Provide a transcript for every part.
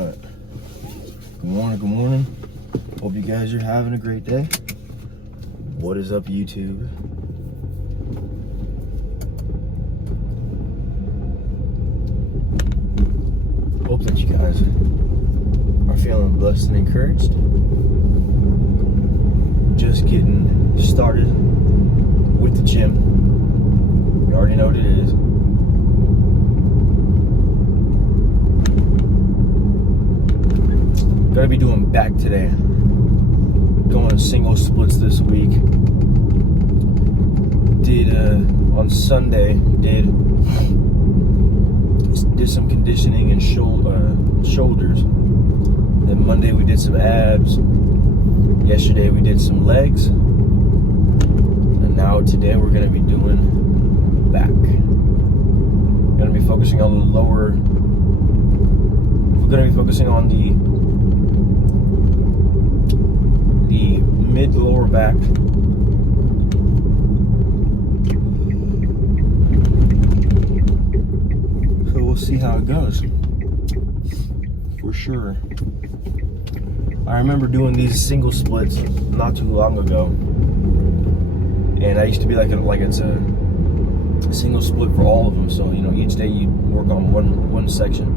Alright. Good morning. Hope you guys are having a great day. What is up, YouTube? Hope that you guys are feeling blessed and encouraged. Just getting started with the gym. You already know what it is. Gonna be doing back today. Going single splits this week. Did on Sunday did some conditioning and shoulders. Then Monday we did some abs. Yesterday we did some legs. And now today we're gonna be doing back. Gonna be focusing on the lower. We're gonna be focusing on the mid lower back. So we'll see how it goes. For sure. I remember doing these single splits not too long ago. And I used to be like it's a single split for all of them. So, you know, each day you work on one section.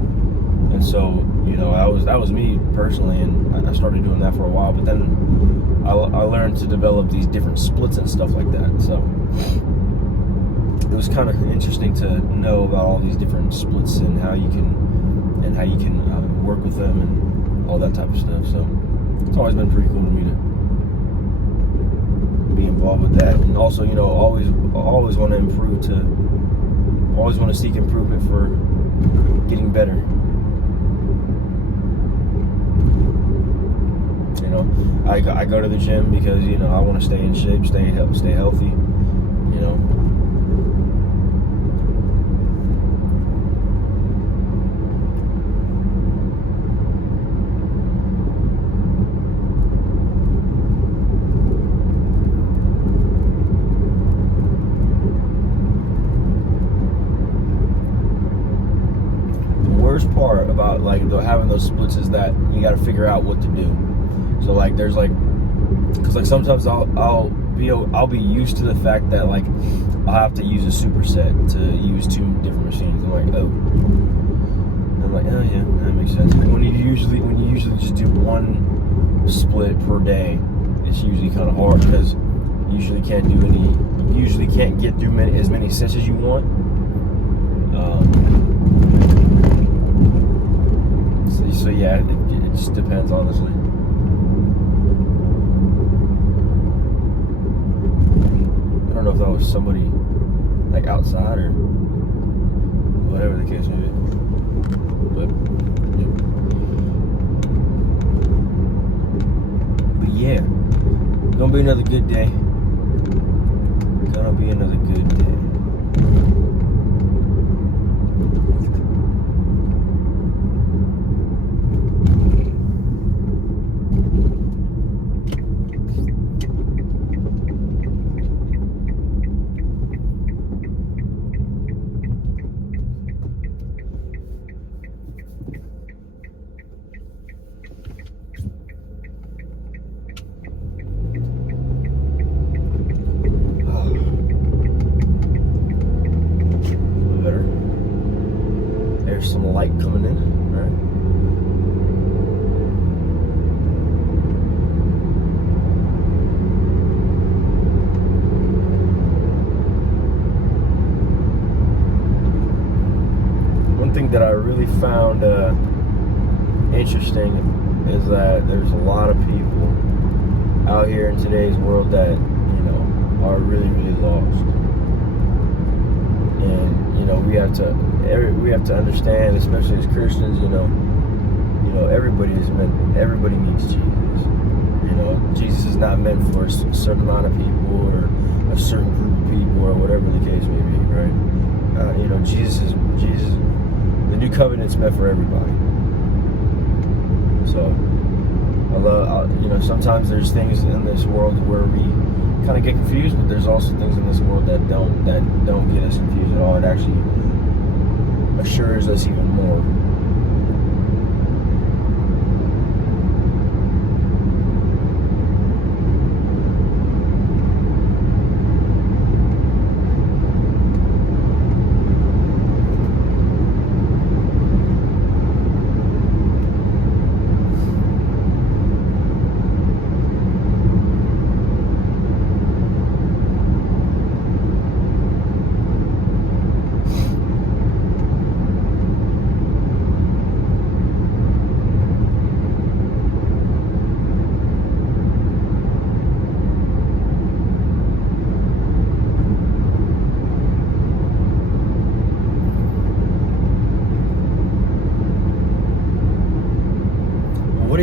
And so, you know, that was me personally, and I started doing that for a while, but then I learned to develop these different splits and stuff like that. So it was kind of interesting to know about all these different splits and how you can work with them and all that type of stuff. So it's always been pretty cool to me to be involved with that, and also, you know, always want to improve, always want to seek improvement for getting better. You know, I go to the gym because, you know, I want to stay in shape, stay healthy, you know. The worst part about having those splits is that you got to figure out what to do. So there's because sometimes I'll be used to the fact that I'll have to use a superset to use two different machines. I'm like, oh yeah, that makes sense. And when you usually just do one split per day, it's usually kind of hard because you usually can't get through as many sets as you want. So yeah, it just depends, honestly. I don't know if that was somebody outside or whatever the case may be, but yeah, gonna be another good day. There's some light coming in, right? One thing that I really found interesting is that there's a lot of people out here in today's world that, you know, are really, really lost. And, you know, we have to understand, especially as Christians, you know, everybody needs Jesus. You know, Jesus is not meant for a certain amount of people or a certain group of people or whatever the case may be, right? You know, Jesus, the new covenant's meant for everybody. So, you know, sometimes there's things in this world where we kind of get confused, but there's also things in this world that don't get us confused at all. It actually assures us even more.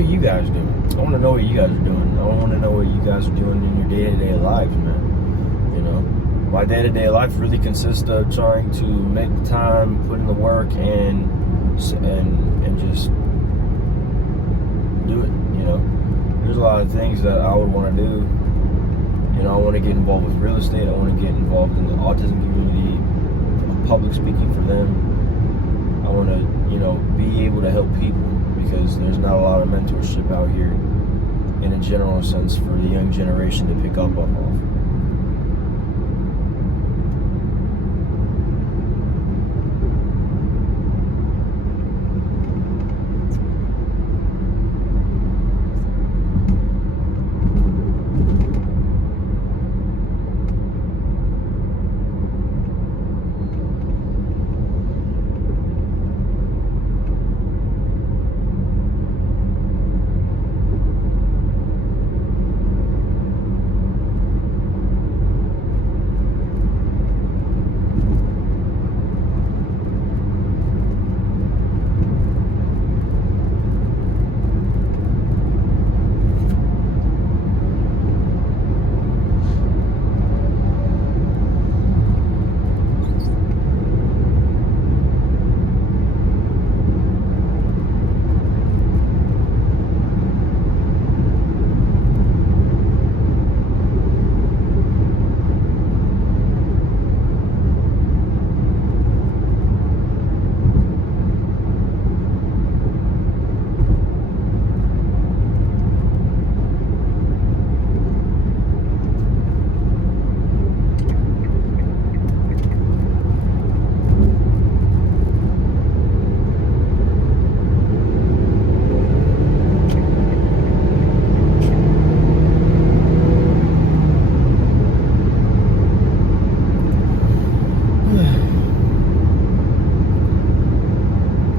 are you guys doing? I want to know what you guys are doing. I want to know what you guys are doing in your day-to-day lives, man. You know, my day-to-day life really consists of trying to make the time, put in the work, and just do it. You know, there's a lot of things that I would want to do. You know, I want to get involved with real estate. I want to get involved in the autism community, public speaking for them. I want to, you know, be able to help people, because there's not a lot of mentorship out here in a general sense for the young generation to pick up off of.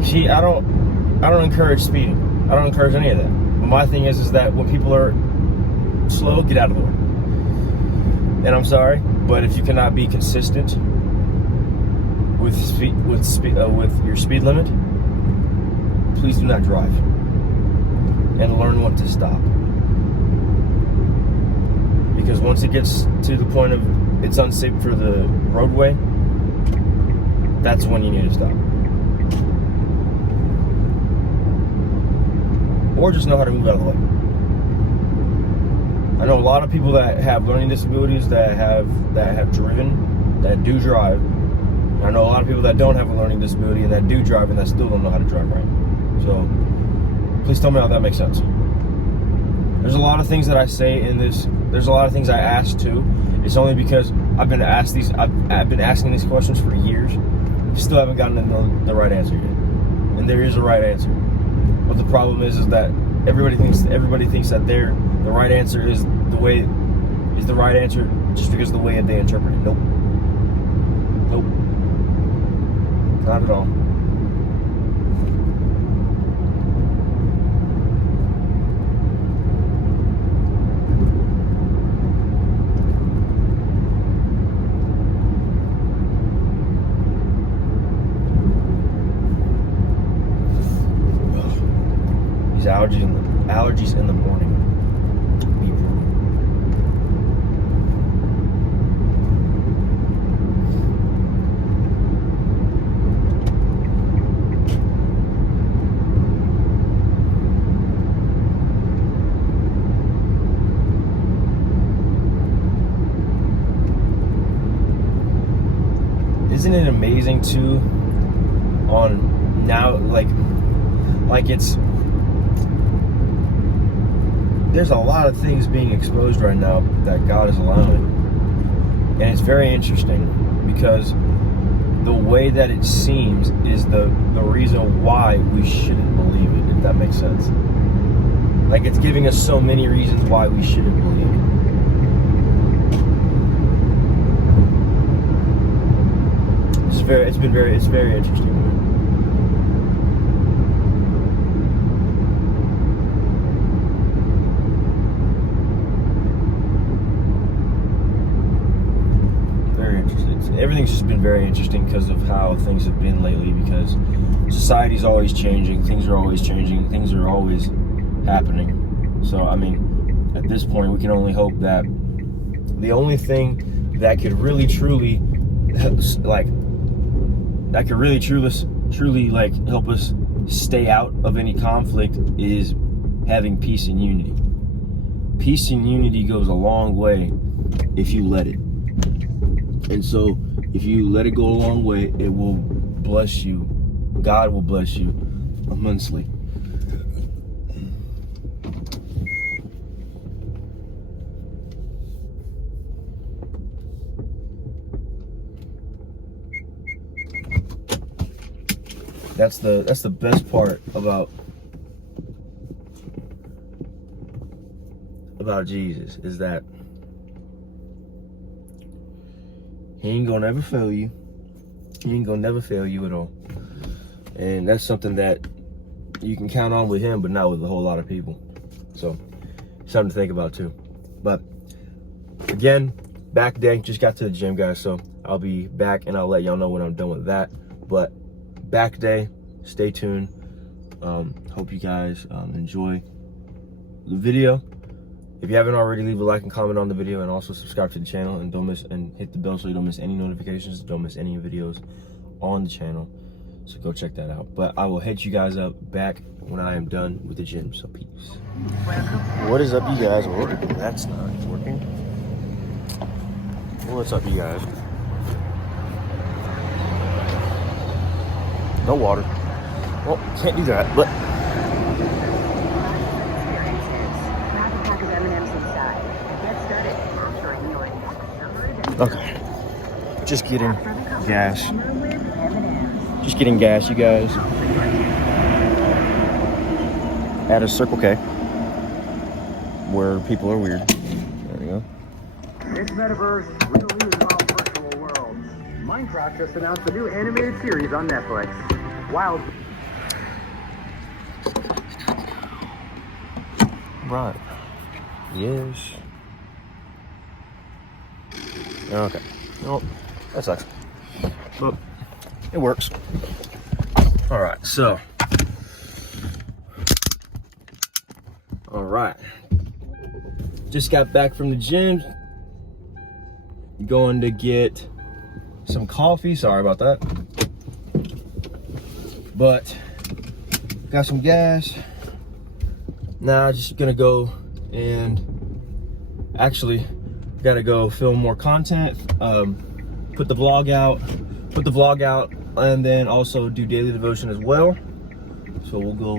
See, I don't encourage speeding. I don't encourage any of that. But my thing is that when people are slow, get out of the way. And I'm sorry, but if you cannot be consistent with your speed limit, please do not drive. And learn when to stop. Because once it gets to the point of it's unsafe for the roadway, that's when you need to stop. Or just know how to move out of the way. I know a lot of people that have learning disabilities that have driven, that do drive. I know a lot of people that don't have a learning disability and that do drive and that still don't know how to drive right. So please tell me how that makes sense. There's a lot of things that I say in this. There's a lot of things I ask too. It's only because I've been asking these questions for years. Still haven't gotten the right answer yet. And there is a right answer. But the problem is that everybody thinks that the right answer is the right answer just because of the way they interpret it. Nope. Not at all. Allergies in the morning. Be brutal. Isn't it amazing too? On now, like it's. There's a lot of things being exposed right now that God is allowing. And it's very interesting because the way that it seems is the reason why we shouldn't believe it, if that makes sense. Like, it's giving us so many reasons why we shouldn't believe it. It's very interesting. Everything's just been very interesting because of how things have been lately, because society's always changing, things are always changing, things are always happening. So I mean, at this point, we can only hope that the only thing that could really truly truly like help us stay out of any conflict is having peace and unity. Peace and unity goes a long way if you let it. And so if you let it go a long way, it will bless you. God will bless you immensely. That's the best part about Jesus, is that he ain't gonna never fail you. He ain't gonna never fail you at all. And that's something that you can count on with him, but not with a whole lot of people. So something to think about too. But again, back day, just got to the gym, guys, so I'll be back and I'll let y'all know when I'm done with that. But back day, stay tuned. Hope you guys enjoy the video. If you haven't already, leave a like and comment on the video, and also subscribe to the channel, and hit the bell so you don't miss any notifications, don't miss any videos on the channel. So go check that out. But I will hit you guys up back when I am done with the gym. So peace. What is up, you guys? Well, that's not working. What's up, you guys? No water. Well, can't do that, but okay. Just getting gas. Just getting gas, you guys. At a Circle K, where people are weird. There we go. This metaverse really is about virtual worlds. Minecraft just announced a new animated series on Netflix. Wild. Right. Yes. Okay. Well, that sucks. But it works. Alright, so. Alright. Just got back from the gym. Going to get some coffee. Sorry about that. But got some gas. Now just gonna go and actually gotta go film more content, put the vlog out, and then also do daily devotion as well. So we'll go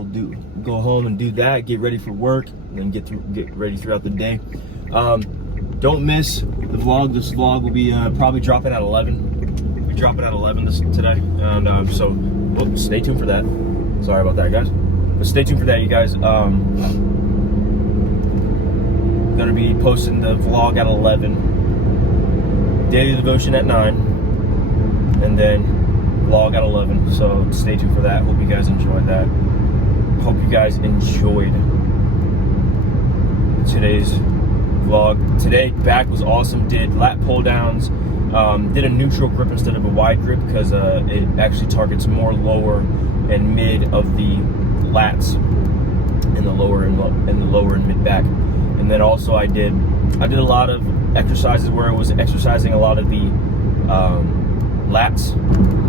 home and do that, get ready for work, and then get ready throughout the day. Don't miss the vlog. This vlog will be probably dropping at 11. We're dropping at 11 today, and so well, stay tuned for that. Sorry about that, guys. But stay tuned for that, you guys. Gonna be posting the vlog at 11, daily devotion at 9, and then vlog at 11. So stay tuned for that. Hope you guys enjoyed that. Hope you guys enjoyed today's vlog. Today, back was awesome. Did lat pull downs. Did a neutral grip instead of a wide grip because it actually targets more lower and mid of the lats in the lower and mid back. And then also I did a lot of exercises where I was exercising a lot of the lats,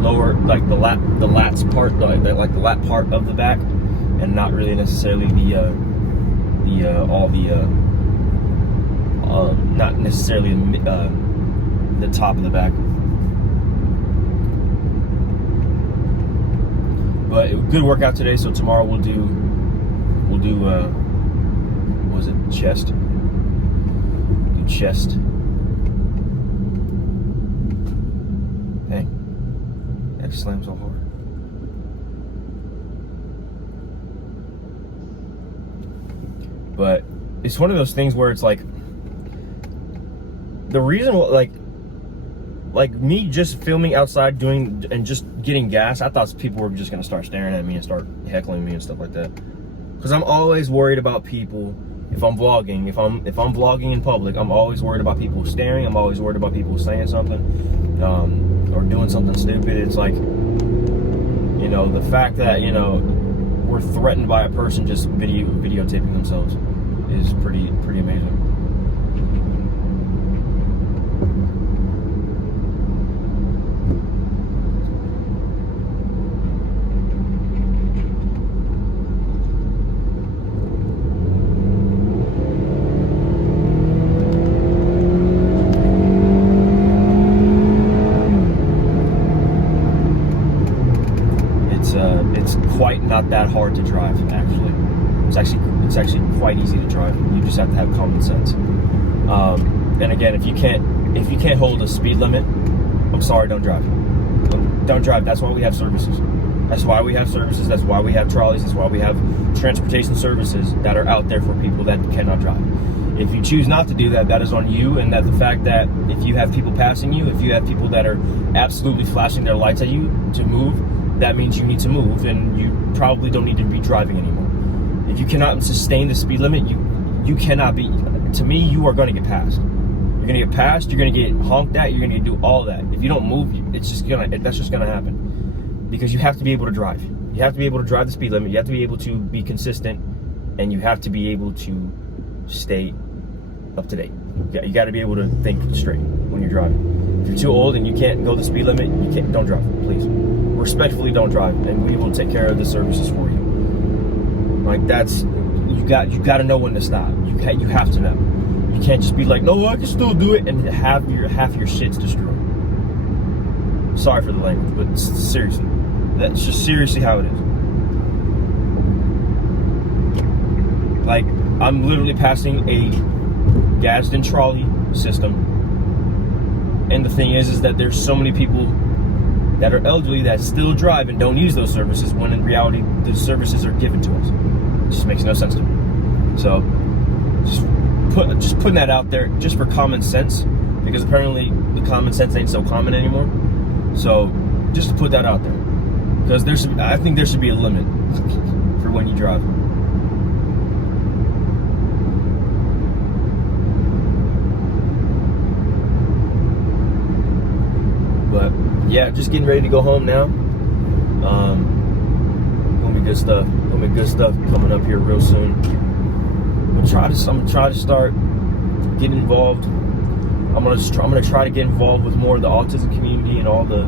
lower, like the lats part, like the lat part of the back, and not really necessarily not necessarily the top of the back. But it was a good workout today. So tomorrow we'll do what was it, chest? Do chest. Hey, that slams so hard. But it's one of those things where it's like, the reason, like me just filming outside doing and just getting gas, I thought people were just gonna start staring at me and start heckling me and stuff like that. Because I'm always worried about people. If I'm vlogging, if I'm vlogging in public, I'm always worried about people staring. I'm always worried about people saying something or doing something stupid. It's like, you know, the fact that, you know, were threatened by a person just videotaping themselves is pretty amazing. It's quite not that hard to drive, actually. It's actually quite easy to drive. You just have to have common sense. And again, if you can't hold a speed limit, I'm sorry, don't drive. Don't drive. That's why we have services. That's why we have services. That's why we have trolleys. That's why we have transportation services that are out there for people that cannot drive. If you choose not to do that, that is on you, and that the fact that if you have people passing you, if you have people that are absolutely flashing their lights at you to move, that means you need to move, and you probably don't need to be driving anymore. If you cannot sustain the speed limit, you cannot be. To me, you are going to get passed. You're going to get passed. You're going to get honked at. You're going to do all that. If you don't move, that's just going to happen, because you have to be able to drive. You have to be able to drive the speed limit. You have to be able to be consistent, and you have to be able to stay up to date. You got to be able to think straight when you're driving. If you're too old and you can't go the speed limit, don't drive, please. Respectfully, don't drive, and we will take care of the services for you. Like, you got to know when to stop. You have to know. You can't just be like, no, I can still do it, and half your shit's destroyed. Sorry for the language, but seriously, that's just seriously how it is. Like, I'm literally passing a Gadsden trolley system, and the thing is that there's so many people that are elderly that still drive and don't use those services, when in reality the services are given to us. It just makes no sense to me. So just putting that out there just for common sense, because apparently the common sense ain't so common anymore. So just to put that out there, because I think there should be a limit for when you drive. But yeah, just getting ready to go home now. Gonna be good stuff. Coming up here real soon. I'm gonna try to start getting involved. I'm gonna try to get involved with more of the autism community and all the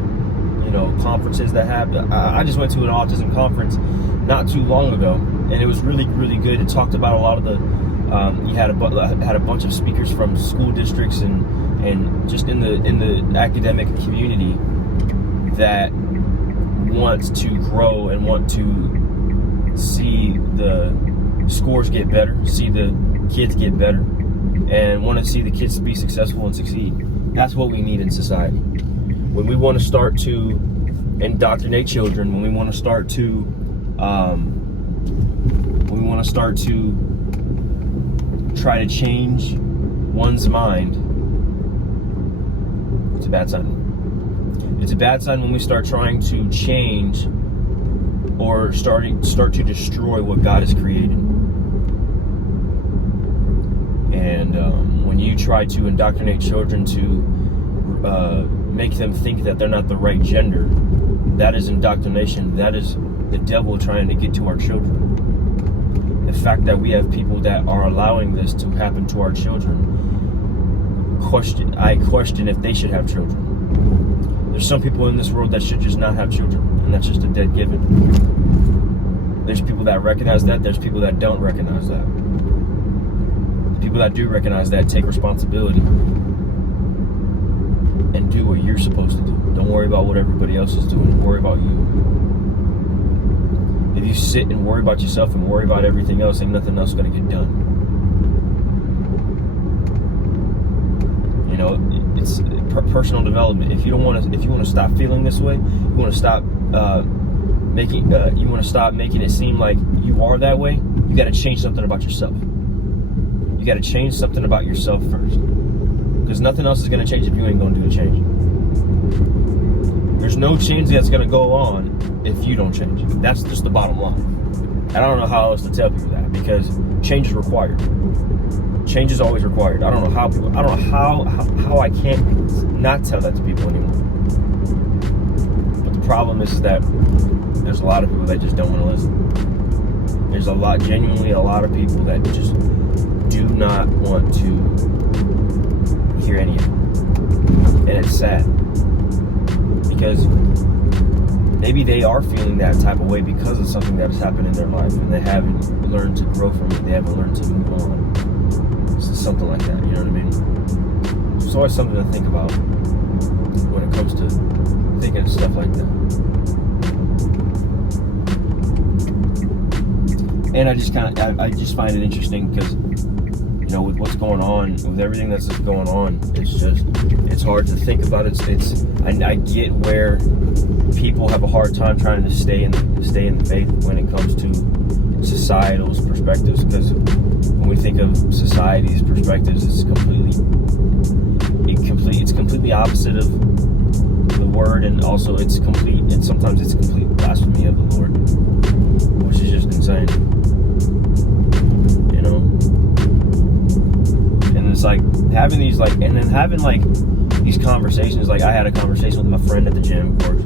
conferences that happen. I just went to an autism conference not too long ago, and it was really, really good. It talked about a lot of the you had a bunch of speakers from school districts and just in the academic community that want to grow and want to see the scores get better, see the kids get better, and want to see the kids be successful and succeed. That's what we need in society. When we want to start to indoctrinate children, when we want to start to try to change one's mind, it's a bad sign. It's a bad sign when we start trying to change or start to destroy what God has created. And when you try to indoctrinate children to make them think that they're not the right gender, that is indoctrination. That is the devil trying to get to our children. The fact that we have people that are allowing this to happen to our children, I question if they should have children. There's some people in this world that should just not have children, and that's just a dead given. There's people that recognize that. There's people that don't recognize that. The people that do recognize that take responsibility and do what you're supposed to do. Don't worry about what everybody else is doing. Worry about you. If you sit and worry about yourself and worry about everything else, ain't nothing else going to get done. It's personal development. If you want to stop feeling this way, you want to stop making it seem like you are that way, you got to change something about yourself. You got to change something about yourself first, because nothing else is going to change if you ain't going to do the change. There's no change that's going to go on if you don't change. That's just the bottom line. And I don't know how else to tell people that, because change is required. Change is always required. I don't know how I can't not tell that to people anymore. But the problem is that there's a lot of people that just don't want to listen. There's genuinely a lot of people that just do not want to hear any of it. And it's sad. Because maybe they are feeling that type of way because of something that has happened in their life, and they haven't learned to grow from it. They haven't learned to move on. So something like that, you know what I mean? It's always something to think about when it comes to thinking of stuff like that. And I just find it interesting because, you know, with what's going on, with everything that's going on, it's hard to think about it. I get where people have a hard time trying to stay in the faith when it comes to societal's perspectives, because when we think of society's perspectives, it's completely opposite of the word, and also sometimes it's complete blasphemy of the Lord, which is just insane. You know? And it's like having these these conversations. Like, I had a conversation with my friend at the gym, of course,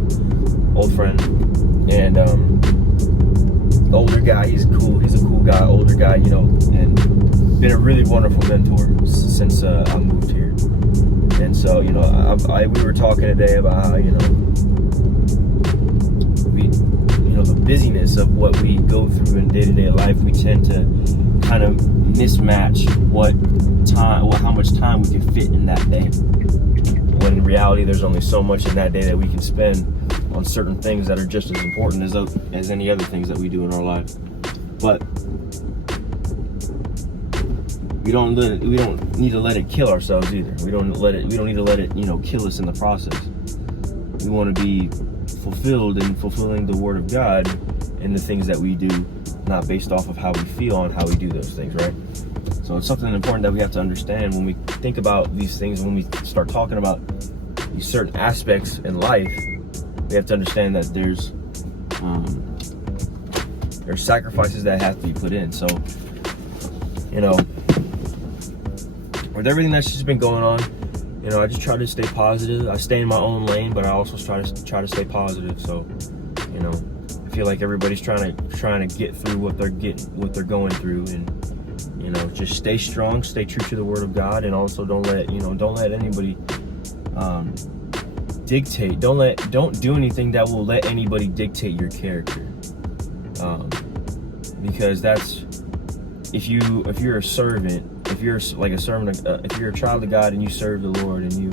old friend, and older guy. He's a cool guy, older guy, you know, and been a really wonderful mentor since I moved here. And so, you know, we were talking today about how, you know, the busyness of what we go through in day-to-day life, we tend to kind of mismatch how much time we can fit in that day. When in reality, there's only so much in that day that we can spend on certain things that are just as important as any other things that we do in our life. But we don't need to let it kill ourselves either. We don't need to let it, you know, kill us in the process. We want to be fulfilled in fulfilling the Word of God in the things that we do, not based off of how we feel on how we do those things, right? So it's something important that we have to understand when we think about these things. When we start talking about these certain aspects in life, we have to understand that there's sacrifices that have to be put in. So, you know, with everything that's just been going on, you know, I just try to stay positive. I stay in my own lane, but I also try to stay positive. So, you know, I feel like everybody's trying to get through what they're going through, and, you know, just stay strong, stay true to the Word of God, and also don't let anybody dictate. Don't do anything that will let anybody dictate your character. Because that's, if you're a servant, if you're like a servant, if you're a child of God and you serve the Lord, and you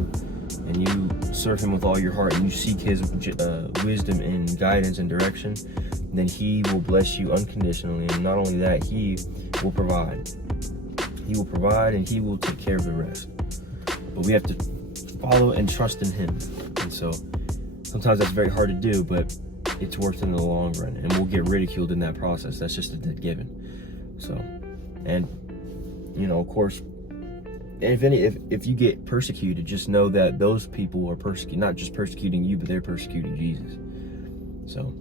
serve Him with all your heart, and you seek His wisdom and guidance and direction, then He will bless you unconditionally. And not only that, He will provide. He will provide, and He will take care of the rest. But we have to follow and trust in Him. And so sometimes that's very hard to do, but it's worth it in the long run. And we'll get ridiculed in that process. That's just a dead given. So, and, you know, of course, if you get persecuted, just know that those people are not just persecuting you, but they're persecuting Jesus. So,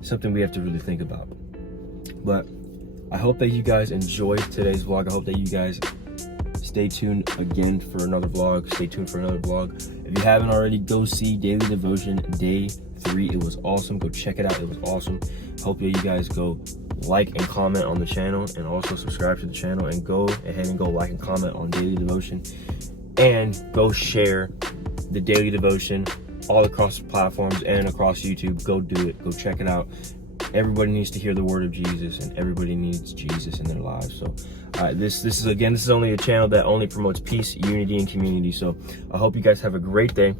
something we have to really think about. But I hope that you guys enjoyed today's vlog. I hope that you guys stay tuned again for another vlog. Stay tuned for another vlog. If you haven't already, go see Daily Devotion Day 3. It was awesome. Go check it out. It was awesome. Hope that you guys go like and comment on the channel, and also subscribe to the channel, and go ahead and go like and comment on Daily Devotion, and go share the Daily Devotion all across the platforms and across YouTube. Go do it. Go check it out. Everybody needs to hear the word of Jesus, and everybody needs Jesus in their lives. So this is only a channel that only promotes peace, unity, and community. So I hope you guys have a great day.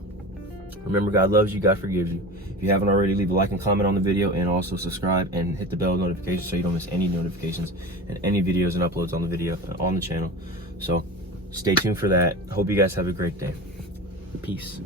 Remember, God loves you, God forgives you. If you haven't already, leave a like and comment on the video, and also subscribe and hit the bell notification so you don't miss any notifications and any videos and uploads on the video on the channel. So stay tuned for that. Hope you guys have a great day. Peace.